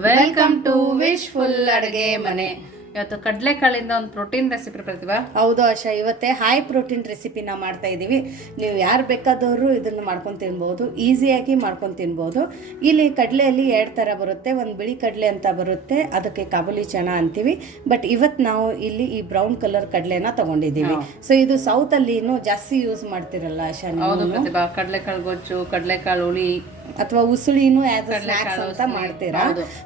Welcome to wishful ಅಡುಗೆ ಮನೆ. ಇವತ್ತು ಕಡಲೆಕಾಳಿಂದ ಒಂದು ಪ್ರೋಟೀನ್ ರೆಸಿಪಿ ಪ್ರತಿಭಾ. ಹೌದು ಆಶಾ, ಇವತ್ತೇ ಹೈ ಪ್ರೋಟೀನ್ ರೆಸಿಪಿನ ಮಾಡ್ತಾ ಇದ್ದೀವಿ. ನೀವು ಯಾರು ಬೇಕಾದವರು ಇದನ್ನು ಮಾಡ್ಕೊಂಡು ತಿನ್ಬೋದು, ಈಸಿಯಾಗಿ ಮಾಡ್ಕೊಂಡು ತಿನ್ಬೋದು. ಇಲ್ಲಿ ಕಡಲೆಯಲ್ಲಿ 2 ಥರ ಬರುತ್ತೆ. ಒಂದು ಬಿಳಿ ಕಡಲೆ ಅಂತ ಬರುತ್ತೆ, ಅದಕ್ಕೆ ಕಾಬೂಲಿ ಚನಾ ಅಂತೀವಿ. ಬಟ್ ಇವತ್ತು ನಾವು ಇಲ್ಲಿ ಈ ಬ್ರೌನ್ ಕಲರ್ ಕಡಲೆನ ತಗೊಂಡಿದ್ದೀವಿ. ಸೊ ಇದು ಸೌತಲ್ಲಿ ಜಾಸ್ತಿ ಯೂಸ್ ಮಾಡ್ತಿರಲ್ಲ ಆಶಾ? ಹೌದು ಪ್ರತಿಭಾ, ಕಡಲೆಕಾಳು ಗೊಜ್ಜು, ಕಡಲೆಕಾಳು ಹುಳಿ ಅಥವಾ ಉಸುಳಿನೂ ಆಸ್ ಅ ಸ್ನ್ಯಾಕ್ಸ್ ಅಂತ ಮಾಡ್ತೀರಾ.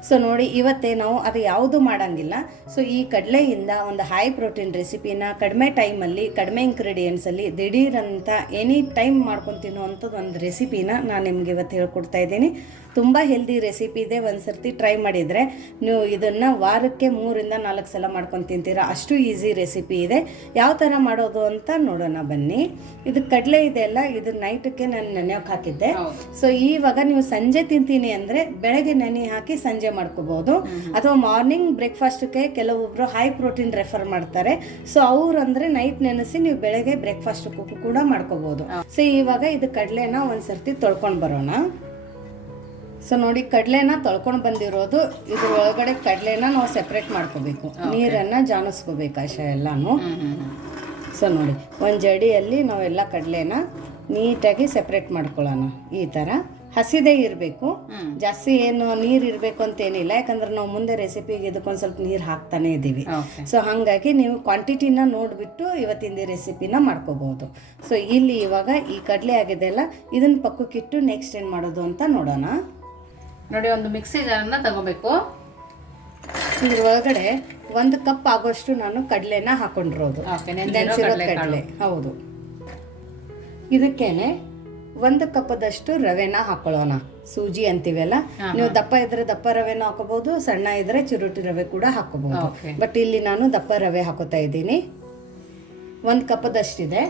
ಸೊ ನೋಡಿ, ಇವತ್ತೇ ನಾವು ಅದು ಯಾವುದು ಮಾಡಂಗಿಲ್ಲ. ಸೊ ಈ ಕಡಲೆಯಿಂದ ಒಂದು ಹೈ ಪ್ರೋಟೀನ್ ರೆಸಿಪಿನ ಕಡಿಮೆ ಟೈಮಲ್ಲಿ, ಕಡಿಮೆ ಇಂಗ್ರೀಡಿಯೆಂಟ್ಸಲ್ಲಿ ದಿಢೀರಂತ ಎನಿ ಟೈಮ್ ಮಾಡ್ಕೊಂಡು ತಿನ್ನುವಂಥದ್ದು ಒಂದು ರೆಸಿಪಿನ ನಾನು ನಿಮ್ಗೆ ಇವತ್ತು ಹೇಳ್ಕೊಡ್ತಾ ಇದ್ದೀನಿ. ತುಂಬ ಹೆಲ್ದಿ ರೆಸಿಪಿ ಇದೆ. ಒಂದು ಸರ್ತಿ ಟ್ರೈ ಮಾಡಿದರೆ ನೀವು ಇದನ್ನು ವಾರಕ್ಕೆ 3 ಇಂದ 4 ಸಲ ಮಾಡ್ಕೊಂಡು ತಿಂತೀರಾ, ಅಷ್ಟು ಈಸಿ ರೆಸಿಪಿ ಇದೆ. ಯಾವ ಥರ ಮಾಡೋದು ಅಂತ ನೋಡೋಣ ಬನ್ನಿ. ಇದು ಕಡಲೆ ಇದೆಯಲ್ಲ, ಇದು ನೈಟಕ್ಕೆ ನಾನು ನೆನೆಯೋಕೆ ಹಾಕಿದ್ದೆ. ಸೊ ಇವಾಗ ನೀವು ಸಂಜೆ ತಿಂತೀನಿ ಅಂದರೆ ಬೆಳಗ್ಗೆ ನೆನೆ ಹಾಕಿ ಸಂಜೆ ಮಾಡ್ಕೋಬೋದು. ಅಥವಾ ಮಾರ್ನಿಂಗ್ ಬ್ರೇಕ್ಫಾಸ್ಟ್ಗೆ ಕೆಲವೊಬ್ಬರು ಹೈ ಪ್ರೋಟೀನ್ ರೆಫರ್ ಮಾಡ್ತಾರೆ. ಸೊ ಅವ್ರು ಅಂದರೆ ನೈಟ್ ನೆನೆಸಿ ನೀವು ಬೆಳಗ್ಗೆ ಬ್ರೇಕ್ಫಾಸ್ಟ್ ಕೂಡ ಮಾಡ್ಕೋಬೋದು. ಸೊ ಇವಾಗ ಇದು ಕಡಲೆನ ಒಂದು ಸರ್ತಿ ತೊಳ್ಕೊಂಡು ಬರೋಣ. ಸೊ ನೋಡಿ, ಕಡಲೆನ ತೊಳ್ಕೊಂಡು ಬಂದಿರೋದು, ಇದ್ರ ಒಳಗಡೆ ಕಡಲೆನ ನಾವು ಸೆಪ್ರೇಟ್ ಮಾಡ್ಕೋಬೇಕು, ನೀರನ್ನು ಜಾನಿಸ್ಕೋಬೇಕು ಆಶಾ ಎಲ್ಲಾನು. ಸೊ ನೋಡಿ, ಒಂದು ಜಡಿಯಲ್ಲಿ ನಾವೆಲ್ಲ ಕಡಲೆನ ನೀಟಾಗಿ ಸೆಪ್ರೇಟ್ ಮಾಡ್ಕೊಳ್ಳೋಣ. ಈ ಥರ ಹಸಿದೇ ಇರಬೇಕು, ಜಾಸ್ತಿ ಏನು ನೀರು ಇರಬೇಕು ಅಂತೇನಿಲ್ಲ, ಯಾಕಂದ್ರೆ ನಾವು ಮುಂದೆ ರೆಸಿಪಿಗೆ ಇದಕ್ಕೊಂದು ಸ್ವಲ್ಪ ನೀರು ಹಾಕ್ತಾನೆ ಇದ್ದೀವಿ. ಸೊ ಹಾಗಾಗಿ ನೀವು ಕ್ವಾಂಟಿಟಿನ ನೋಡಿಬಿಟ್ಟು ಇವತ್ತಿನ ರೆಸಿಪಿನ ಮಾಡ್ಕೋಬಹುದು. ಸೊ ಇಲ್ಲಿ ಇವಾಗ ಈ ಕಡಲೆ ಆಗಿದೆಲ್ಲ, ಇದನ್ನ ಪಕ್ಕಕ್ಕಿಟ್ಟು ನೆಕ್ಸ್ಟ್ ಏನು ಮಾಡೋದು ಅಂತ ನೋಡೋಣ. ನೋಡಿ, ಒಂದು ಮಿಕ್ಸಿ ಜಾರನ್ನ ತಗೋಬೇಕು. ಇದ್ರ ಒಳಗಡೆ 1 ಕಪ್ ಆಗೋಷ್ಟು ನಾನು ಕಡಲೆನ ಹಾಕೊಂಡಿರೋದು, ನೆನೆಸಿರೋ ಕಡಲೆ. ಹೌದು, ಇದಕ್ಕೇನೆ 1 ಕಪ್ಪದಷ್ಟು ರವೆನ ಹಾಕೊಳ್ಳೋಣ. ಸೂಜಿ ಅಂತೀವಲ್ಲ, ನೀವು ದಪ್ಪ ಇದ್ರೆ ದಪ್ಪ ರವೆನ ಹಾಕೋಬಹುದು, ಸಣ್ಣ ಇದ್ರೆ ಚಿರೋಟಿ ರವೆ ಕೂಡ ಹಾಕೋಬಹುದು. ಬಟ್ ಇಲ್ಲಿ ನಾನು ದಪ್ಪ ರವೆ ಹಾಕೋತಾ ಇದ್ದೀನಿ. 1 ಕಪ್ಪದಷ್ಟಿದೆ.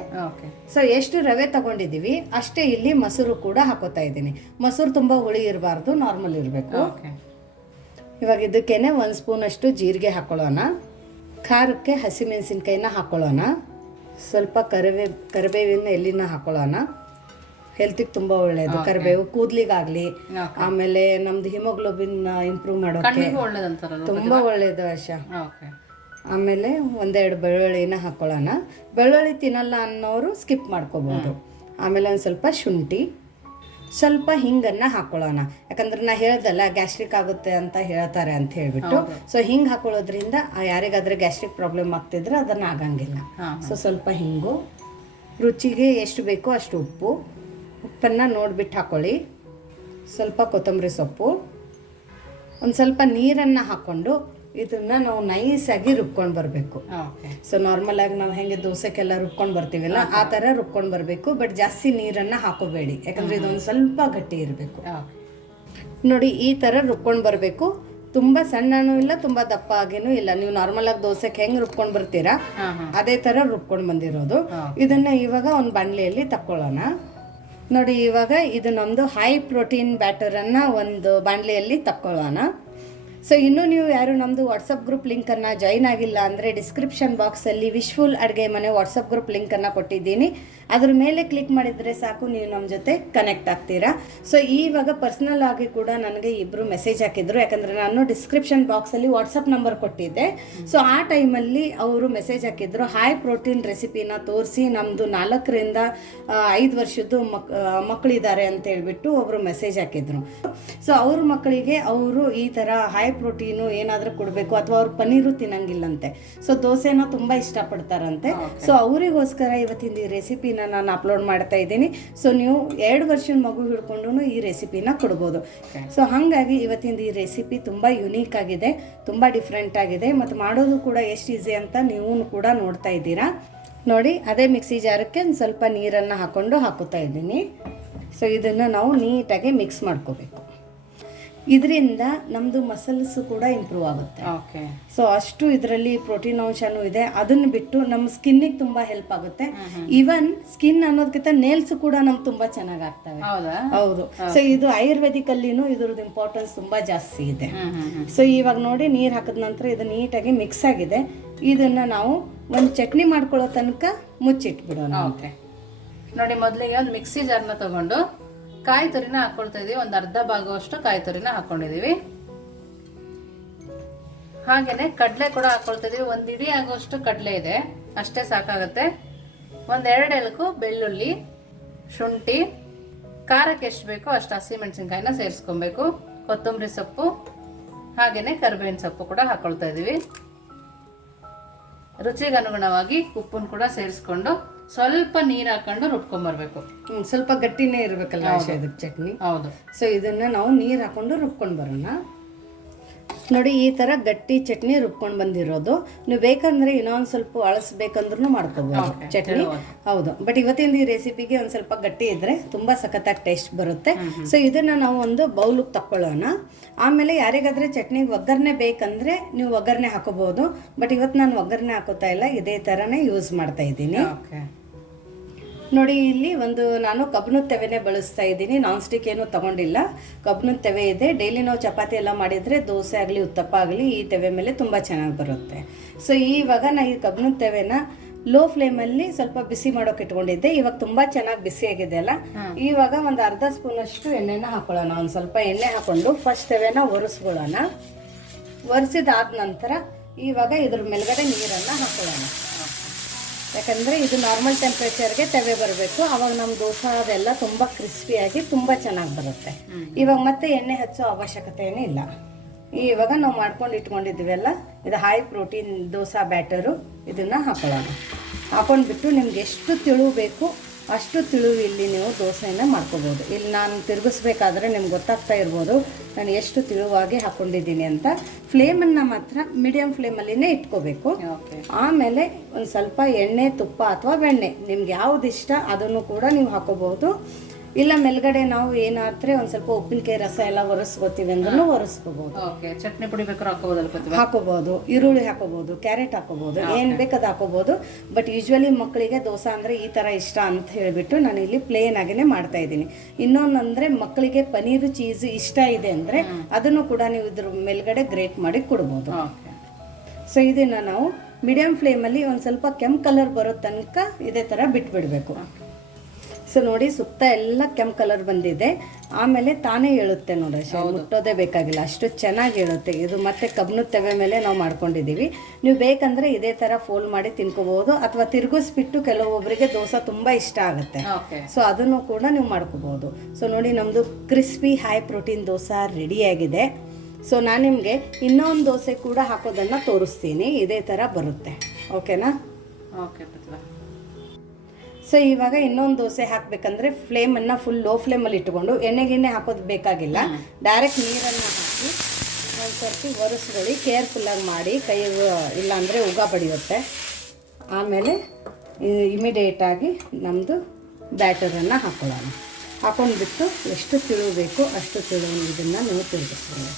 ಸೊ ಎಷ್ಟು ರವೆ ತಗೊಂಡಿದ್ದೀವಿ ಅಷ್ಟೇ ಇಲ್ಲಿ ಮೊಸರು ಕೂಡ ಹಾಕೋತಾ ಇದ್ದೀನಿ. ಮೊಸರು ತುಂಬ ಹುಳಿ ಇರಬಾರ್ದು, ನಾರ್ಮಲ್ ಇರಬೇಕು. ಇವಾಗ ಇದಕ್ಕೇನೆ 1 ಸ್ಪೂನ್ ಅಷ್ಟು ಜೀರಿಗೆ ಹಾಕೊಳ್ಳೋಣ. ಖಾರಕ್ಕೆ ಹಸಿಮೆಣಸಿನ್ಕಾಯಿನ ಹಾಕೊಳ್ಳೋಣ. ಸ್ವಲ್ಪ ಕರಿಬೇವಿನ ಎಲೆನ ಹಾಕೊಳ್ಳೋಣ. ಹೆಲ್ತಿಗೆ ತುಂಬ ಒಳ್ಳೆಯದು ಕರಿಬೇವು, ಕೂದಲಿಗಾಗಲಿ, ಆಮೇಲೆ ನಮ್ದು ಹಿಮೋಗ್ಲೋಬಿನ್ ಇಂಪ್ರೂವ್ ಮಾಡೋಕ್ಕೆ ತುಂಬ ಒಳ್ಳೆಯದು ಆಶಾ. ಆಮೇಲೆ 1-2 ಬೆಳ್ಳುಳ್ಳಿನ ಹಾಕೊಳ್ಳೋಣ. ಬೆಳ್ಳುಳ್ಳಿ ತಿನ್ನಲ್ಲ ಅನ್ನೋರು ಸ್ಕಿಪ್ ಮಾಡ್ಕೋಬೋದು. ಆಮೇಲೆ ಒಂದು ಸ್ವಲ್ಪ ಶುಂಠಿ, ಸ್ವಲ್ಪ ಹಿಂಗನ್ನು ಹಾಕೊಳ್ಳೋಣ. ಯಾಕಂದ್ರೆ ನಾ ಹೇಳ್ದಲ್ಲ ಗ್ಯಾಸ್ಟ್ರಿಕ್ ಆಗುತ್ತೆ ಅಂತ ಹೇಳ್ತಾರೆ ಅಂತ ಹೇಳ್ಬಿಟ್ಟು. ಸೊ ಹಿಂಗೆ ಹಾಕೊಳ್ಳೋದ್ರಿಂದ ಯಾರಿಗಾದ್ರೆ ಗ್ಯಾಸ್ಟ್ರಿಕ್ ಪ್ರಾಬ್ಲಮ್ ಆಗ್ತಿದ್ರೆ ಅದನ್ನು ಆಗಂಗಿಲ್ಲ. ಸೊ ಸ್ವಲ್ಪ ಹಿಂಗು, ರುಚಿಗೆ ಎಷ್ಟು ಬೇಕೋ ಅಷ್ಟು ಉಪ್ಪನ್ನು ನೋಡಿಬಿಟ್ಟು ಹಾಕೊಳ್ಳಿ. ಸ್ವಲ್ಪ ಕೊತ್ತಂಬರಿ ಸೊಪ್ಪು, ಒಂದು ಸ್ವಲ್ಪ ನೀರನ್ನು ಹಾಕ್ಕೊಂಡು ಇದನ್ನ ನಾವು ನೈಸಾಗಿ ರುಬ್ಕೊಂಡು ಬರಬೇಕು. ಸೊ ನಾರ್ಮಲ್ ಆಗಿ ನಾವು ಹೆಂಗೆ ದೋಸೆಗೆಲ್ಲ ರುಬ್ಕೊಂಡು ಬರ್ತೀವಲ್ಲ ಆ ಥರ ರುಬ್ಕೊಂಡು ಬರಬೇಕು. ಬಟ್ ಜಾಸ್ತಿ ನೀರನ್ನು ಹಾಕೋಬೇಡಿ, ಯಾಕಂದ್ರೆ ಇದೊಂದು ಸ್ವಲ್ಪ ಗಟ್ಟಿ ಇರಬೇಕು. ನೋಡಿ, ಈ ಥರ ರುಬ್ಕೊಂಡು ಬರಬೇಕು. ತುಂಬ ಸಣ್ಣನೂ ಇಲ್ಲ, ತುಂಬ ದಪ್ಪ ಆಗೇನೂ ಇಲ್ಲ. ನೀವು ನಾರ್ಮಲ್ ಆಗಿ ದೋಸೆಗೆ ಹೆಂಗೆ ರುಬ್ಕೊಂಡು ಬರ್ತೀರಾ ಅದೇ ಥರ ರುಬ್ಕೊಂಡು ಬಂದಿರೋದು. ಇದನ್ನ ಇವಾಗ ಒಂದು ಬಾಣಲೆಯಲ್ಲಿ ತಕ್ಕೊಳ್ಳೋಣ. ನೋಡಿ, ಇವಾಗ ಇದು ನಮ್ಮದು ಹೈ ಪ್ರೋಟೀನ್ ಬ್ಯಾಟರನ್ನು ಒಂದು ಬಾಣಲೆಯಲ್ಲಿ ತಕ್ಕೊಳ್ಳೋಣ. ಸೊ ಇನ್ನೂ ನೀವು ಯಾರು ನಮ್ಮದು ವಾಟ್ಸಪ್ ಗ್ರೂಪ್ ಲಿಂಕನ್ನು ಜಾಯಿನ್ ಆಗಿಲ್ಲ ಅಂದರೆ ಡಿಸ್ಕ್ರಿಪ್ಷನ್ ಬಾಕ್ಸಲ್ಲಿ ವಿಶ್ಫುಲ್ ಅಡುಗೆ ಮನೆ ವಾಟ್ಸಪ್ ಗ್ರೂಪ್ ಲಿಂಕನ್ನು ಕೊಟ್ಟಿದ್ದೀನಿ. ಅದ್ರ ಮೇಲೆ ಕ್ಲಿಕ್ ಮಾಡಿದರೆ ಸಾಕು, ನೀವು ನಮ್ಮ ಜೊತೆ ಕನೆಕ್ಟ್ ಆಗ್ತೀರಾ. ಸೊ ಇವಾಗ ಪರ್ಸ್ನಲ್ ಆಗಿ ಕೂಡ ನನಗೆ ಇಬ್ಬರು ಮೆಸೇಜ್ ಹಾಕಿದ್ರು, ಯಾಕಂದರೆ ನಾನು ಡಿಸ್ಕ್ರಿಪ್ಷನ್ ಬಾಕ್ಸಲ್ಲಿ ವಾಟ್ಸಪ್ ನಂಬರ್ ಕೊಟ್ಟಿದ್ದೆ. ಸೊ ಆ ಟೈಮಲ್ಲಿ ಅವರು ಮೆಸೇಜ್ ಹಾಕಿದ್ರು, ಹೈ ಪ್ರೋಟೀನ್ ರೆಸಿಪಿನ ತೋರಿಸಿ, ನಮ್ಮದು 4 ರಿಂದ 5 ವರ್ಷದ್ದು ಮಕ್ಕಳಿದ್ದಾರೆ ಅಂತ ಹೇಳ್ಬಿಟ್ಟು ಒಬ್ಬರು ಮೆಸೇಜ್ ಹಾಕಿದ್ರು. ಸೊ ಅವ್ರ ಮಕ್ಕಳಿಗೆ ಅವರು ಈ ಥರ ಹೈ ಪ್ರೋಟೀನು ಏನಾದರೂ ಕೊಡಬೇಕು, ಅಥವಾ ಅವ್ರು ಪನ್ನೀರು ತಿನ್ನಂಗಿಲ್ಲಂತೆ. ಸೊ ದೋಸೆನ ತುಂಬ ಇಷ್ಟಪಡ್ತಾರಂತೆ. ಸೊ ಅವರಿಗೋಸ್ಕರ ಇವತ್ತಿನ ಈ ರೆಸಿಪಿನ ನಾನು ಅಪ್ಲೋಡ್ ಮಾಡ್ತಾ ಇದ್ದೀನಿ. ಸೊ ನೀವು 2 ವರ್ಷದ ಮಗು ಹಿಡ್ಕೊಂಡು ಈ ರೆಸಿಪಿನ ಕೊಡ್ಬೋದು. ಸೊ ಹಾಗಾಗಿ ಇವತ್ತಿನ ಈ ರೆಸಿಪಿ ತುಂಬ ಯುನೀಕ್ ಆಗಿದೆ, ತುಂಬ ಡಿಫ್ರೆಂಟ್ ಆಗಿದೆ, ಮತ್ತು ಮಾಡೋದು ಕೂಡ ಎಷ್ಟು ಈಸಿ ಅಂತ ನೀವು ಕೂಡ ನೋಡ್ತಾ ಇದ್ದೀರಾ. ನೋಡಿ, ಅದೇ ಮಿಕ್ಸಿ ಜಾರಕ್ಕೆ ಒಂದು ಸ್ವಲ್ಪ ನೀರನ್ನು ಹಾಕೋತಾ ಇದ್ದೀನಿ. ಸೊ ಇದನ್ನು ನಾವು ನೀಟಾಗಿ ಮಿಕ್ಸ್ ಮಾಡ್ಕೋಬೇಕು. ಇದರಿಂದ ನಮ್ಮದು ಮಸಲ್ಸು ಕೂಡ ಇಂಪ್ರೂವ್ ಆಗುತ್ತೆ. ಸೊ ಅಷ್ಟು ಇದರಲ್ಲಿ ಪ್ರೋಟೀನ್ ಅಂಶನೂ ಇದೆ. ಅದನ್ನು ಬಿಟ್ಟು ನಮ್ಮ ಸ್ಕಿನ್ನಿಗೆ ತುಂಬ ಹೆಲ್ಪ್ ಆಗುತ್ತೆ. ಈವನ್ ಸ್ಕಿನ್ ಅನ್ನೋದಕ್ಕಿಂತ ನೇಲ್ಸ್ ಕೂಡ ನಮ್ಗೆ ತುಂಬ ಚೆನ್ನಾಗಿ ಆಗ್ತವೆ. ಹೌದು. ಸೊ ಇದು ಆಯುರ್ವೇದಿಕಲ್ಲಿನೂ ಇದ್ರದ್ದು ಇಂಪಾರ್ಟೆನ್ಸ್ ತುಂಬ ಜಾಸ್ತಿ ಇದೆ. ಸೊ ಇವಾಗ ನೋಡಿ, ನೀರು ಹಾಕಿದ ನಂತರ ಇದು ನೀಟಾಗಿ ಮಿಕ್ಸ್ ಆಗಿದೆ. ಇದನ್ನು ನಾವು ಒಂದು ಚಟ್ನಿ ಮಾಡ್ಕೊಳ್ಳೋ ತನಕ ಮುಚ್ಚಿಟ್ಬಿಡೋಣ. ನೋಡಿ, ಮೊದಲಿಗೆ ಒಂದು ಮಿಕ್ಸಿ ಜಾರ್ನ ತಗೊಂಡು ಕಾಯಿ ತುರಿನ ಹಾಕೊಳ್ತಾ ಇದೀವಿ. ಒಂದು ಅರ್ಧ ಭಾಗವಷ್ಟು ಕಾಯಿ ತುರಿನ ಹಾಕೊಂಡಿದೀವಿ. ಹಾಗೇನೆ ಕಡಲೆ ಕೂಡ ಹಾಕೊಳ್ತಾ ಇದೀವಿ. 1 ಇಡಿ ಆಗೋಷ್ಟು ಕಡಲೆ ಇದೆ, ಅಷ್ಟೇ ಸಾಕಾಗುತ್ತೆ. 1-2 ಎಲಕು ಬೆಳ್ಳುಳ್ಳಿ, ಶುಂಠಿ, ಖಾರಕ್ಕೆ ಎಷ್ಟು ಬೇಕೋ ಅಷ್ಟು ಹಸಿಮೆಣಸಿನ್ಕಾಯಿನ ಸೇರಿಸ್ಕೊಬೇಕು. ಕೊತ್ತಂಬರಿ ಸೊಪ್ಪು ಹಾಗೇನೆ ಕರಿಬೇವಿನ ಸೊಪ್ಪು ಕೂಡ ಹಾಕೊಳ್ತಾ ಇದೀವಿ. ರುಚಿಗೆ ಅನುಗುಣವಾಗಿ ಉಪ್ಪನ್ನು ಕೂಡ ಸೇರಿಸ್ಕೊಂಡು ಸ್ವಲ್ಪ ನೀರು ಹಾಕೊಂಡು ರುಬ್ಕೊಂಡ್ಬರ್ಬೇಕು. ಸ್ವಲ್ಪ ಗಟ್ಟಿನೇ ಇರ್ಬೇಕಲ್ಲ ಇದಕ್ಕೆ ಚಟ್ನಿ. ಹೌದು. ಸೊ ಇದನ್ನ ನಾವು ನೀರು ಹಾಕೊಂಡು ರುಬ್ಕೊಂಡು ಬರೋಣ. ನೋಡಿ ಈ ಥರ ಗಟ್ಟಿ ಚಟ್ನಿ ರುಬ್ಕೊಂಡು ಬಂದಿರೋದು. ನೀವು ಬೇಕಂದ್ರೆ ಇನ್ನೊಂದು ಸ್ವಲ್ಪ ಅಳಸ್ಬೇಕಂದ್ರೂ ಮಾಡ್ಕೋಬಹುದು ಚಟ್ನಿ. ಹೌದು, ಬಟ್ ಇವತ್ತಿನ ಈ ರೆಸಿಪಿಗೆ ಒಂದು ಸ್ವಲ್ಪ ಗಟ್ಟಿ ಇದ್ರೆ ತುಂಬಾ ಸಖತ್ತಾಗಿ ಟೇಸ್ಟ್ ಬರುತ್ತೆ. ಸೊ ಇದನ್ನ ನಾವು ಒಂದು ಬೌಲಿಗೆ ತಕ್ಕೊಳ್ಳೋಣ. ಆಮೇಲೆ ಯಾರಿಗಾದ್ರೆ ಚಟ್ನಿಗೆ ಒಗ್ಗರಣೆ ಬೇಕಂದ್ರೆ ನೀವು ಒಗ್ಗರಣೆ ಹಾಕೋಬಹುದು. ಬಟ್ ಇವತ್ತು ನಾನು ಒಗ್ಗರಣೆ ಹಾಕೋತಾ ಇಲ್ಲ, ಇದೇ ಥರನೇ ಯೂಸ್ ಮಾಡ್ತಾ ಇದ್ದೀನಿ. ನೋಡಿ ಇಲ್ಲಿ ನಾನು ಕಬ್ಬಿಣದ ತವೆನೇ ಬಳಸ್ತಾ ಇದ್ದೀನಿ. ನಾನ್ ಸ್ಟಿಕ್ ಏನು ತಗೊಂಡಿಲ್ಲ, ಕಬ್ಬಿಣದ ತವೆ ಇದೆ. ಡೈಲಿ ನಾವು ಚಪಾತಿ ಎಲ್ಲ ಮಾಡಿದರೆ ದೋಸೆ ಆಗಲಿ ಉತ್ತಪ್ಪ ಆಗಲಿ ಈ ತವೆ ಮೇಲೆ ತುಂಬ ಚೆನ್ನಾಗಿ ಬರುತ್ತೆ. ಸೊ ಇವಾಗ ನಾನು ಈ ಕಬ್ಬಿಣದ ತವೆನ ಲೋ ಫ್ಲೇಮಲ್ಲಿ ಸ್ವಲ್ಪ ಬಿಸಿ ಮಾಡೋಕೆ ಇಟ್ಕೊಂಡಿದ್ದೆ. ಇವಾಗ ತುಂಬ ಚೆನ್ನಾಗಿ ಬಿಸಿಯಾಗಿದೆ ಅಲ್ಲ. ಇವಾಗ ಒಂದು ಅರ್ಧ ಸ್ಪೂನಷ್ಟು ಎಣ್ಣೆನ ಹಾಕೊಳ್ಳೋಣ. ಒಂದು ಸ್ವಲ್ಪ ಎಣ್ಣೆ ಹಾಕೊಂಡು ಫಸ್ಟ್ ತವೆನ ಒರೆಸ್ಕೊಳ್ಳೋಣ. ಒರೆಸಿದಾದ ನಂತರ ಇವಾಗ ಇದ್ರ ಮೇಲ್ಗಡೆ ನೀರನ್ನು ಹಾಕೊಳ್ಳೋಣ. ಯಾಕಂದರೆ ಇದು ನಾರ್ಮಲ್ ಟೆಂಪ್ರೇಚರ್ಗೆ ತವೆ ಬರಬೇಕು. ಆವಾಗ ನಮ್ಮ ದೋಸೆ ಅದೆಲ್ಲ ತುಂಬ ಕ್ರಿಸ್ಪಿಯಾಗಿ ತುಂಬ ಚೆನ್ನಾಗಿ ಬರುತ್ತೆ. ಇವಾಗ ಮತ್ತೆ ಎಣ್ಣೆ ಹಚ್ಚೋ ಅವಶ್ಯಕತೆ ಏನಿಲ್ಲ. ಇವಾಗ ನಾವು ಮಾಡ್ಕೊಂಡು ಇಟ್ಕೊಂಡಿದ್ದೀವಲ್ಲ, ಇದು ಹೈ ಪ್ರೋಟೀನ್ ದೋಸೆ ಬ್ಯಾಟರು, ಇದನ್ನು ಹಾಕೊಳ್ಳೋಣ. ಹಾಕೊಂಡ್ಬಿಟ್ಟು ನಿಮ್ಗೆ ಎಷ್ಟು ತಿಳು ಬೇಕು ಅಷ್ಟು ತಿಳು ಇಲ್ಲಿ ನೀವು ದೋಸೆಯನ್ನು ಮಾಡ್ಕೋಬೋದು. ಇಲ್ಲಿ ನಾನು ತಿರುಗಿಸ್ಬೇಕಾದ್ರೆ ನಿಮ್ಗೆ ಗೊತ್ತಾಗ್ತಾ ಇರ್ಬೋದು ನಾನು ಎಷ್ಟು ತಿಳುವಾಗಿ ಹಾಕ್ಕೊಂಡಿದ್ದೀನಿ ಅಂತ. ಫ್ಲೇಮನ್ನು ಮಾತ್ರ ಮೀಡಿಯಮ್ ಫ್ಲೇಮಲ್ಲಿನೇ ಇಟ್ಕೋಬೇಕು. ಆಮೇಲೆ ಒಂದು ಸ್ವಲ್ಪ ಎಣ್ಣೆ, ತುಪ್ಪ ಅಥವಾ ಬೆಣ್ಣೆ ನಿಮ್ಗೆ ಯಾವ್ದು ಇಷ್ಟ ಅದನ್ನು ಕೂಡ ನೀವು ಹಾಕೋಬಹುದು. ಇಲ್ಲ ಮೇಲ್ಗಡೆ ನಾವು ಏನಾದ್ರೆ ಒಂದು ಸ್ವಲ್ಪ ಉಪ್ಪಿನಕಾಯಿ ರಸ ಎಲ್ಲ ಒರೆಸ್ಕೋತೀವಿ ಅಂದ್ರೂ ಒರೆಸ್ಕೋಬಹುದು. ಚಟ್ನಿ ಪುಡಿ ಬೇಕಾದ್ರೆ ಹಾಕೋಬಹುದು, ಈರುಳ್ಳಿ ಹಾಕೋಬಹುದು, ಕ್ಯಾರೆಟ್ ಹಾಕೋಬಹುದು, ಏನ್ ಬೇಕಾದ ಹಾಕೋಬಹುದು. ಬಟ್ ಯೂಶ್ವಲಿ ಮಕ್ಕಳಿಗೆ ದೋಸೆ ಅಂದ್ರೆ ಈ ತರ ಇಷ್ಟ ಅಂತ ಹೇಳ್ಬಿಟ್ಟು ನಾನು ಇಲ್ಲಿ ಪ್ಲೇನ್ ಆಗಿನೇ ಮಾಡ್ತಾ ಇದ್ದೀನಿ. ಇನ್ನೊಂದಂದ್ರೆ ಮಕ್ಕಳಿಗೆ ಪನೀರ್ ಚೀಸ್ ಇಷ್ಟ ಇದೆ ಅಂದ್ರೆ ಅದನ್ನು ಕೂಡ ನೀವು ಇದ್ರ ಮೇಲ್ಗಡೆ ಗ್ರೇಟ್ ಮಾಡಿ ಕೊಡ್ಬೋದು. ಸೊ ಇದನ್ನ ನಾವು ಮೀಡಿಯಂ ಫ್ಲೇಮಲ್ಲಿ ಒಂದು ಸ್ವಲ್ಪ ಕೆಂಪು ಕಲರ್ ಬರೋ ತನಕ ಇದೇ ತರ ಬಿಟ್ಬಿಡ್ಬೇಕು. ಸೊ ನೋಡಿ ಸುತ್ತ ಎಲ್ಲ ಕೆಂಪು ಕಲರ್ ಬಂದಿದೆ. ಆಮೇಲೆ ತಾನೇ ಹೇಳುತ್ತೆ ನೋಡಿ, ಮುಟ್ಟೋದೇ ಬೇಕಾಗಿಲ್ಲ, ಅಷ್ಟು ಚೆನ್ನಾಗಿ ಹೇಳುತ್ತೆ ಇದು. ಮತ್ತೆ ಕಬ್ಬಿಣದ ತವೆ ಮೇಲೆ ನಾವು ಮಾಡ್ಕೊಂಡಿದ್ದೀವಿ. ನೀವು ಬೇಕಂದ್ರೆ ಇದೇ ಥರ ಫೋಲ್ಡ್ ಮಾಡಿ ತಿನ್ಕೋಬಹುದು, ಅಥವಾ ತಿರುಗಿಸ್ಬಿಟ್ಟು ಕೆಲವೊಬ್ಬರಿಗೆ ದೋಸೆ ತುಂಬ ಇಷ್ಟ ಆಗುತ್ತೆ. ಸೊ ಅದನ್ನು ಕೂಡ ನೀವು ಮಾಡ್ಕೋಬಹುದು. ಸೊ ನೋಡಿ ನಮ್ಮದು ಕ್ರಿಸ್ಪಿ ಹೈ ಪ್ರೋಟೀನ್ ದೋಸೆ ರೆಡಿಯಾಗಿದೆ. ಸೊ ನಾನು ನಿಮಗೆ ಇನ್ನೊಂದು ದೋಸೆ ಕೂಡ ಹಾಕೋದನ್ನು ತೋರಿಸ್ತೀನಿ. ಇದೇ ಥರ ಬರುತ್ತೆ. ಓಕೆನಾ? ಓಕೆ. ಸೊ ಇವಾಗ ಇನ್ನೊಂದು ದೋಸೆ ಹಾಕಬೇಕಂದ್ರೆ ಫ್ಲೇಮನ್ನು ಫುಲ್ ಲೋ ಫ್ಲೇಮಲ್ಲಿ ಇಟ್ಕೊಂಡು ಎಣ್ಣೆಗಿಣ್ಣೆ ಹಾಕೋದು ಬೇಕಾಗಿಲ್ಲ. ಡೈರೆಕ್ಟ್ ನೀರನ್ನು ಹಾಕಿ ಒಂದು ಸರ್ತಿ ಒರೆಸ್ಕೊಳ್ಳಿ. ಕೇರ್ಫುಲ್ಲಾಗಿ ಮಾಡಿ, ಕೈ ಇಲ್ಲಾಂದರೆ ಉಗ ಬಡಿಯುತ್ತೆ. ಆಮೇಲೆ ಇಮಿಡಿಯೇಟಾಗಿ ನಮ್ಮದು ಬ್ಯಾಟರನ್ನು ಹಾಕೊಳ್ಳೋಣ. ಹಾಕೊಂಡ್ಬಿಟ್ಟು ಎಷ್ಟು ತಿಳು ಬೇಕು ಅಷ್ಟು ತಿಳು ಇದನ್ನು ನೀವು ತಿರುಗಿಸ್ಕೊಳ್ಳಿ.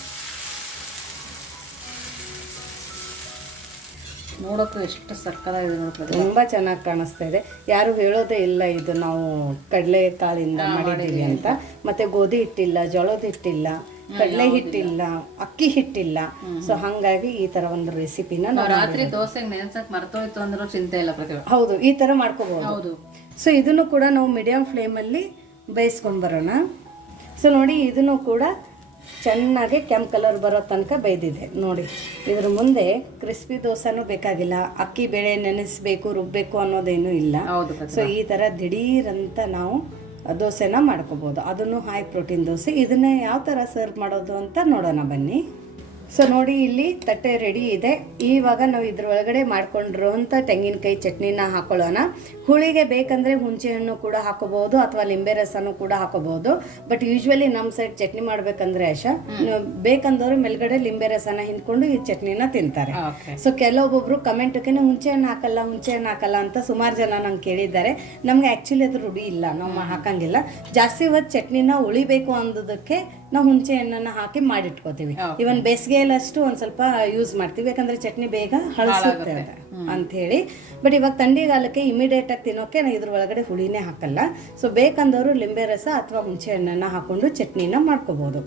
ನೋಡೋಕ್ಕೂ ಎಷ್ಟು ಸಕ್ಕತ್ತಾಗಿದೆ ನೋಡ್ಕೊಳ್ಳಿ, ತುಂಬ ಚೆನ್ನಾಗಿ ಕಾಣಿಸ್ತಾ ಇದೆ. ಯಾರು ಹೇಳೋದೇ ಇಲ್ಲ ಇದು ನಾವು ಕಡಲೆ ಕಾಳಿಂದ ಮಾಡಿದ್ದೀವಿ ಅಂತ. ಮತ್ತೆ ಗೋಧಿ ಹಿಟ್ಟಿಲ್ಲ, ಜೋಳದ ಹಿಟ್ಟಿಲ್ಲ, ಕಡಲೆ ಹಿಟ್ಟಿಲ್ಲ, ಅಕ್ಕಿ ಹಿಟ್ಟಿಲ್ಲ. ಸೊ ಹಾಗಾಗಿ ಈ ತರ ಒಂದು ರೆಸಿಪಿನ ರಾತ್ರಿ ದೋಸೆ ನೆನ್ಸಕ್ ಮರ್ತೋಯ್ತು ಅಂದ್ರೂ ಚಿಂತೆ ಇಲ್ಲ. ಹೌದು, ಈ ತರ ಮಾಡ್ಕೋಬಹುದು. ಸೊ ಇದನ್ನು ಕೂಡ ನಾವು ಮೀಡಿಯಂ ಫ್ಲೇಮಲ್ಲಿ ಬೇಯಿಸ್ಕೊಂಡು ಬರೋಣ. ಸೊ ನೋಡಿ ಇದನ್ನು ಕೂಡ ಚೆನ್ನಾಗಿ ಕೆಂಪು ಕಲರ್ ಬರೋ ತನಕ ಬೇಯ್ದಿದೆ. ನೋಡಿ ಇದ್ರ ಮುಂದೆ ಕ್ರಿಸ್ಪಿ ದೋಸೆನೂ ಬೇಕಾಗಿಲ್ಲ, ಅಕ್ಕಿ ಬೇಳೆ ನೆನೆಸ್ಬೇಕು, ರುಬ್ಬೇಕು ಅನ್ನೋದೇನು ಇಲ್ಲ. ಸೊ ಈ ಥರ ದಿಢೀರಂತ ನಾವು ದೋಸೆನ ಮಾಡ್ಕೋಬೋದು. ಅದನ್ನು ಹೈ ಪ್ರೋಟೀನ್ ದೋಸೆ. ಇದನ್ನ ಯಾವ ಥರ ಸರ್ವ್ ಮಾಡೋದು ಅಂತ ನೋಡೋಣ ಬನ್ನಿ. ಸೊ ನೋಡಿ ಇಲ್ಲಿ ತಟ್ಟೆ ರೆಡಿ ಇದೆ. ಇವಾಗ ನಾವು ಇದ್ರೊಳಗಡೆ ಮಾಡ್ಕೊಂಡಿರೋಂಥ ತೆಂಗಿನಕಾಯಿ ಚಟ್ನಿನ ಹಾಕೊಳ್ಳೋಣ. ಹುಳಿಗೆ ಬೇಕಂದರೆ ಹುಣಸೆಹಣ್ಣು ಕೂಡ ಹಾಕೋಬಹುದು, ಅಥವಾ ಲಿಂಬೆ ರಸನೂ ಕೂಡ ಹಾಕೋಬಹುದು. ಬಟ್ ಯೂಶ್ವಲಿ ನಮ್ಮ ಸೈಡ್ ಚಟ್ನಿ ಮಾಡ್ಬೇಕಂದ್ರೆ ಬೇಕಂದವರು ಮೇಲ್ಗಡೆ ಲಿಂಬೆ ರಸನ ಹಿಂಡ್ಕೊಂಡು ಈ ಚಟ್ನಿನ ತಿಂತಾರೆ. ಸೊ ಕೆಲವೊಬ್ಬೊಬ್ರು ಕಮೆಂಟ್ಗೆ ಹುಣಸೆಹಣ್ಣು ಹಾಕಲ್ಲ ಅಂತ ಸುಮಾರು ಜನ ನಂಗೆ ಕೇಳಿದ್ದಾರೆ. ನಮ್ಗೆ ಆ್ಯಕ್ಚುಲಿ ಅದು ರೂಢಿ ಇಲ್ಲ, ನಾವು ಹಾಕಂಗಿಲ್ಲ. ಜಾಸ್ತಿ ಹೊತ್ತು ಚಟ್ನಿನ ಉಳಿಬೇಕು ಅಂದೋದಕ್ಕೆ ನಾವು ಹುಣಸೆ ಹಣ್ಣನ್ನು ಹಾಕಿ ಮಾಡಿಟ್ಕೋತೀವಿ. ಇವನ್ ಬೇಸಿಗೆಯಲ್ಲಷ್ಟು ಒಂದ್ ಸ್ವಲ್ಪ ಯೂಸ್ ಮಾಡ್ತೀವಿ, ಯಾಕಂದ್ರೆ ಚಟ್ನಿ ಬೇಗ ಹಳಸುತ್ತೆ ಅಂತ ಹೇಳಿ. ಬಟ್ ಇವಾಗ ಥಂಡಿಗಾಲಕ್ಕೆ ಇಮಿಡಿಯೇಟ್ ಆಗಿ ತಿನ್ನೋಕೆ ನಾವು ಇದ್ರ ಒಳಗಡೆ ಹುಳಿನೇ ಹಾಕಲ್ಲ. ಸೊ ಬೇಕಂದವರು ಲಿಂಬೆ ರಸ ಅಥವಾ ಹುಣಸೆ ಹಣ್ಣನ್ನು ಹಾಕೊಂಡು ಚಟ್ನಿನ ಮಾಡ್ಕೋಬಹುದು.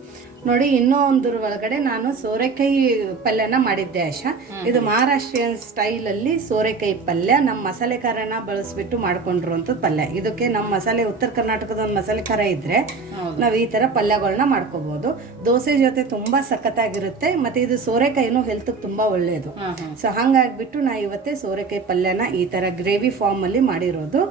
ನೋಡಿ ಇನ್ನೊಂದ್ರ ಒಳಗಡೆ ನಾನು ಸೋರೆಕಾಯಿ ಪಲ್ಯನ ಮಾಡಿದ್ದೆ ಆಶಾ. ಇದು ಮಹಾರಾಷ್ಟ್ರೀಯನ್ ಸ್ಟೈಲ್ ಅಲ್ಲಿ ಸೋರೆಕಾಯಿ ಪಲ್ಯ ನಮ್ಮ ಮಸಾಲೆ ಖಾರನ ಬಳಸ್ಬಿಟ್ಟು ಮಾಡ್ಕೊಂಡಿರುವಂತ ಪಲ್ಯ. ಇದಕ್ಕೆ ನಮ್ಮ ಮಸಾಲೆ ಉತ್ತರ ಕರ್ನಾಟಕದ ಒಂದು ಮಸಾಲೆ ಖಾರ ಇದ್ರೆ ನಾವು ಈ ತರ ಪಲ್ಯಗಳನ್ನ ಮಾಡ್ಕೋಬಹುದು. ದೋಸೆ ಜೊತೆ ತುಂಬಾ ಸಖತ್ತಾಗಿರುತ್ತೆ. ಮತ್ತೆ ಇದು ಸೋರೆಕಾಯಿನೂ ಹೆಲ್ತ್ ತುಂಬಾ ಒಳ್ಳೇದು. ಸೊ ಹಂಗಾಗ್ಬಿಟ್ಟು ನಾ ಇವತ್ತೇ ಸೋರೆಕಾಯಿ ಪಲ್ಯನ ಈ ತರ ಗ್ರೇವಿ ಫಾರ್ಮ್ ಅಲ್ಲಿ ಮಾಡಿರೋದು.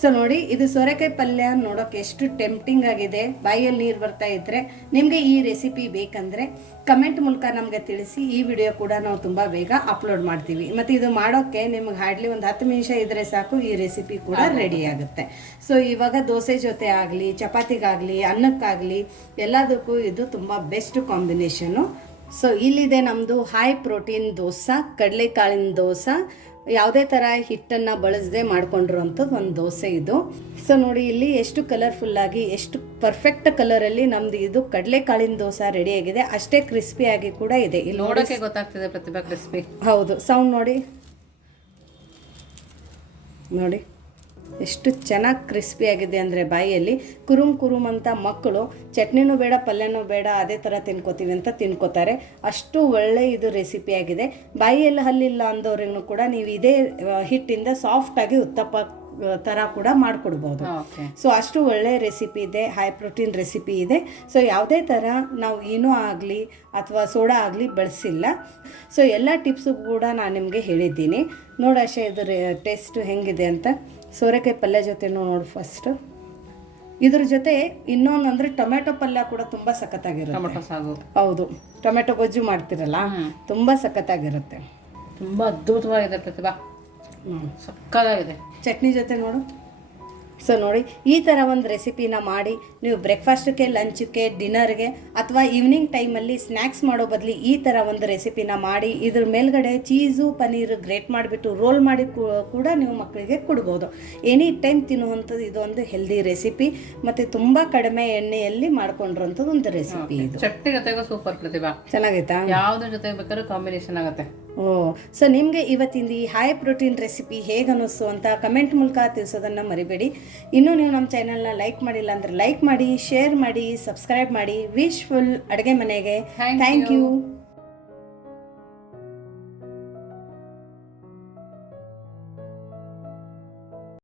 ಸೊ ನೋಡಿ, ಇದು ಸೋರೆಕಾಯಿ ಪಲ್ಯ ನೋಡೋಕೆ ಎಷ್ಟು ಟೆಂಪ್ಟಿಂಗ್ ಆಗಿದೆ. ಬಾಯಲ್ಲಿ ನೀರು ಬರ್ತಾ ಇದ್ರೆ ನಿಮಗೆ ಈ ರೆಸಿಪಿ ಬೇಕಂದ್ರೆ ಕಮೆಂಟ್ ಮೂಲಕ ನಮಗೆ ತಿಳಿಸಿ. ಈ ವಿಡಿಯೋ ಕೂಡ ನಾವು ತುಂಬಾ ಬೇಗ ಅಪ್ಲೋಡ್ ಮಾಡ್ತೀವಿ. ಮತ್ತೆ ಇದು ಮಾಡೋಕೆ ನಿಮ್ಗೆ ಹಾರ್ಡ್ಲಿ ಒಂದು 10 ನಿಮಿಷ ಇದ್ರೆ ಸಾಕು, ಈ ರೆಸಿಪಿ ಕೂಡ ರೆಡಿ ಆಗುತ್ತೆ. ಸೊ ಇವಾಗ ದೋಸೆ ಜೊತೆ ಆಗಲಿ, ಚಪಾತಿಗಾಗಲಿ, ಅನ್ನಕ್ಕಾಗಲಿ ಎಲ್ಲದಕ್ಕೂ ಇದು ತುಂಬಾ ಬೆಸ್ಟ್ ಕಾಂಬಿನೇಷನು. ಸೊ ಇಲ್ಲಿದೆ ನಮ್ಮದು ಹೈ ಪ್ರೋಟೀನ್ ದೋಸೆ, ಕಡಲೆಕಾಳಿನ ದೋಸೆ. ಯಾವುದೇ ಥರ ಹಿಟ್ಟನ್ನು ಬಳಸದೆ ಮಾಡ್ಕೊಂಡಿರೋಂಥದ್ದು ಒಂದು ದೋಸೆ ಇದು. ಸೊ ನೋಡಿ ಇಲ್ಲಿ ಎಷ್ಟು ಕಲರ್ಫುಲ್ಲಾಗಿ, ಎಷ್ಟು ಪರ್ಫೆಕ್ಟ್ ಕಲರಲ್ಲಿ ನಮ್ದು ಇದು ಕಡಲೆಕಾಳಿನ ದೋಸೆ ರೆಡಿ ಆಗಿದೆ. ಅಷ್ಟೇ ಕ್ರಿಸ್ಪಿಯಾಗಿ ಕೂಡ ಇದೆ. ಇಲ್ಲಿ ನೋಡೋಕೆ ಗೊತ್ತಾಗ್ತಿದೆ ಪ್ರತಿಭಾ ಕ್ರಿಸ್ಪಿ. ಹೌದು, ಸೌಂಡ್ ನೋಡಿ ನೋಡಿ ಎಷ್ಟು ಚೆನ್ನಾಗಿ ಕ್ರಿಸ್ಪಿ ಆಗಿದೆ ಅಂದರೆ ಬಾಯಲ್ಲಿ ಕುರುಮ್ ಅಂತ ಮಕ್ಕಳು ಚಟ್ನಿನೂ ಬೇಡ ಪಲ್ಯನೂ ಬೇಡ ಅದೇ ಥರ ತಿನ್ಕೋತೀವಿ ಅಂತ ತಿನ್ಕೋತಾರೆ. ಅಷ್ಟು ಒಳ್ಳೆ ಇದು ರೆಸಿಪಿ ಆಗಿದೆ. ಬಾಯಿಯಲ್ಲಿ ಹಲ್ಲಿಲ್ಲ ಅಂದವ್ರಿಗೂ ಕೂಡ ನೀವು ಇದೇ ಹಿಟ್ಟಿಂದ ಸಾಫ್ಟಾಗಿ ಉತ್ತಪ್ಪ ಥರ ಕೂಡ ಮಾಡಿಕೊಡ್ಬೋದು. ಸೊ ಅಷ್ಟು ಒಳ್ಳೆ ರೆಸಿಪಿ ಇದೆ, ಹೈ ಪ್ರೋಟೀನ್ ರೆಸಿಪಿ ಇದೆ. ಸೊ ಯಾವುದೇ ಥರ ನಾವು ಏನೂ ಆಗಲಿ ಅಥವಾ ಸೋಡಾ ಆಗಲಿ ಬಳಸಿಲ್ಲ. ಸೊ ಎಲ್ಲ ಟಿಪ್ಸು ಕೂಡ ನಾನು ನಿಮಗೆ ಹೇಳಿದ್ದೀನಿ. ನೋಡಾಶೆ ಇದು ಟೇಸ್ಟ್ ಹೆಂಗಿದೆ ಅಂತ. ಸೋರೆಕಾಯಿ ಪಲ್ಯ ಜೊತೆನೂ ನೋಡಿ ಫಸ್ಟ್. ಇದ್ರ ಜೊತೆ ಇನ್ನೊಂದು ಅಂದರೆ ಟೊಮೆಟೊ ಪಲ್ಯ ಕೂಡ ತುಂಬ ಸಖತ್ತಾಗಿರುತ್ತೆ. ಹೌದು, ಟೊಮೆಟೊ ಗೊಜ್ಜು ಮಾಡ್ತಿರಲ್ಲ, ತುಂಬ ಸಖತ್ತಾಗಿರುತ್ತೆ. ತುಂಬ ಅದ್ಭುತವಾಗಿದೆ ಪ್ರತಿಭಾ, ಸಕ್ಕತ್ತಾಗಿದೆ. ಚಟ್ನಿ ಜೊತೆ ನೋಡು. ಸೊ ನೋಡಿ, ಈ ಥರ ಒಂದು ರೆಸಿಪಿನ ಮಾಡಿ ನೀವು ಬ್ರೇಕ್ಫಾಸ್ಟ್ಗೆ, ಲಂಚ್ಗೆ, ಡಿನ್ನರ್ಗೆ ಅಥವಾ ಈವ್ನಿಂಗ್ ಟೈಮಲ್ಲಿ ಸ್ನ್ಯಾಕ್ಸ್ ಮಾಡೋ ಬದಲು ಈ ಥರ ಒಂದು ರೆಸಿಪಿನ ಮಾಡಿ ಇದ್ರ ಮೇಲ್ಗಡೆ ಚೀಸು ಪನ್ನೀರು ಗ್ರೇಟ್ ಮಾಡಿಬಿಟ್ಟು ರೋಲ್ ಮಾಡಿ ಕೂಡ ನೀವು ಮಕ್ಕಳಿಗೆ ಕೊಡ್ಬೋದು. ಎನಿ ಟೈಮ್ ತಿನ್ನುವಂಥದ್ದು ಇದೊಂದು ಹೆಲ್ದಿ ರೆಸಿಪಿ. ಮತ್ತು ತುಂಬ ಕಡಿಮೆ ಎಣ್ಣೆಯಲ್ಲಿ ಮಾಡ್ಕೊಂಡಿರೋಂಥದ್ದು ಒಂದು ರೆಸಿಪಿ ಇದು. ಚಟ್ನಿ ಜೊತೆಗೂ ಸೂಪರ್ ಪ್ರತಿಭಾ, ಚೆನ್ನಾಗೈತಾ? ಯಾವುದ್ರ ಜೊತೆ ಬೇಕಾದ್ರೂ ಕಾಂಬಿನೇಷನ್ ಆಗುತ್ತೆ. ಸೊ ನಿಮಗೆ ಇವತ್ತಿಂದ ಈ ಹೈ ಪ್ರೋಟೀನ್ ರೆಸಿಪಿ ಹೇಗೆ ಅನ್ನಿಸ್ತು ಅಂತ ಕಮೆಂಟ್ ಮೂಲಕ ತಿಳಿಸೋದನ್ನು ಮರಿಬೇಡಿ. ಇನ್ನೂ ನೀವು ನಮ್ಮ ಚಾನಲ್ನ ಲೈಕ್ ಮಾಡಿಲ್ಲ ಅಂದರೆ ಲೈಕ್ ಮಾಡಿ, ಶೇರ್ ಮಾಡಿ, ಸಬ್ಸ್ಕ್ರೈಬ್ ಮಾಡಿ. ವಿಶ್ಫುಲ್ ಅಡುಗೆ ಮನೆಗೆ ಥ್ಯಾಂಕ್ ಯು.